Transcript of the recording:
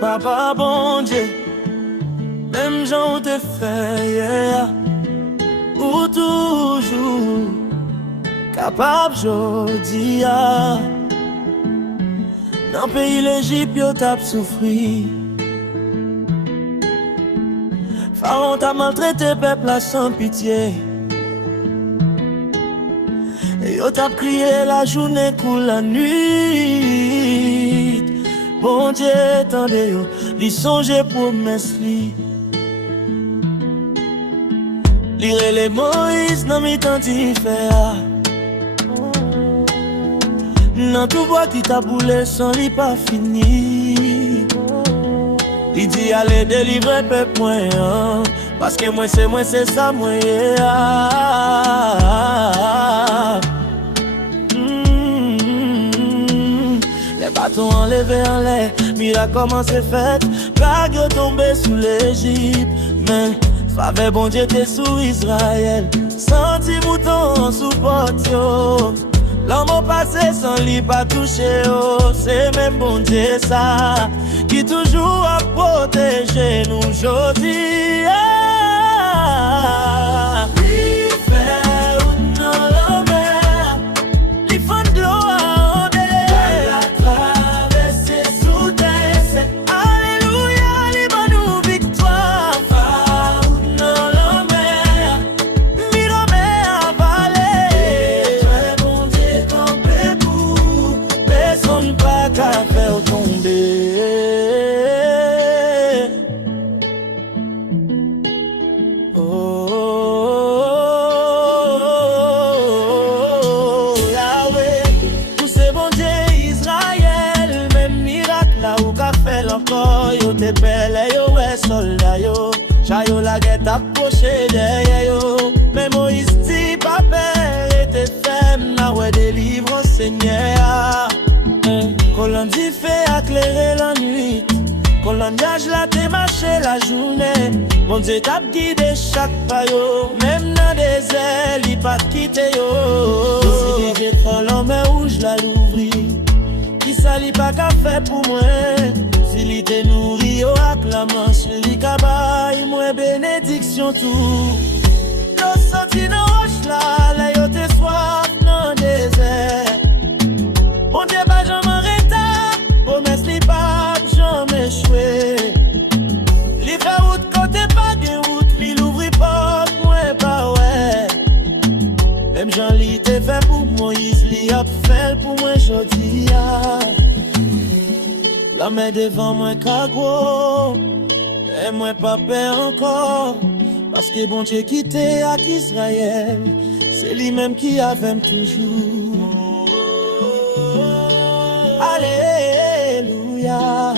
Papa bon Dieu, même j'en te fait hier, ou toujours capable jodi a. Dans le pays l'Égypte yo t'a souffri. Pharaon t'a maltraité peuple là sans pitié. Et yo t'a crié la journée coule la nuit. Bon Dieu, tendez yo, li songe promesse li. Lire les Moïse nan mi tan ti faire. Nan tout bois qui t'a boulé sans li pas fini. Il dit allez délivrer peuple moi, parce que moi c'est ça moi. Les bâtons enlevés en l'air, miracle commencé fait, vague tombé sous l'Égypte. Mais faveur bon Dieu t'es sous Israël, senti mouton sous portio. L'homme passé sans lui pas touché, oh, c'est même bon Dieu ça, qui toujours a protégé nous aujourd'hui. Il fait ou non la mer, il fond de l'eau à la traversée sous terre, c'est alléluia, il va nous victoire. Ou non la mer, mirame avalé, très bon Dieu campé pour, personne pas qu'à faire tomber. Yo te pele yo ouais soldat yo, chayo la guette approché derrière yo. Mais Moïse dit pas peur et te femme la ouais délivre Seigneur. Colonne dit fait éclairer la nuit, colonne gage la te marché la journée. Bon Dieu t'a guidé chaque pas yo, même dans des ailes il pas quitté yo. Si j'ai trop l'homme rouge la l'ouvri, qui sali pas qu'à faire pour moi. S'il te nourrit au acclamant, celui qui baille moi bénédiction tout. Yo senti dans roche là, là yo te soif dans désert. Bon Dieu pas jamais arrêté, promesse li pas jamais échoué. Li fait route côté pas de route, li l'ouvrit porte moi pas ouais. Même Jean li te fait pour Moïse, li a fait pour moi jodi a. La main devant moi cagou, et moi pas peur encore, parce que bon Dieu quitté à Israël, c'est lui-même qui avait toujours. Alléluia.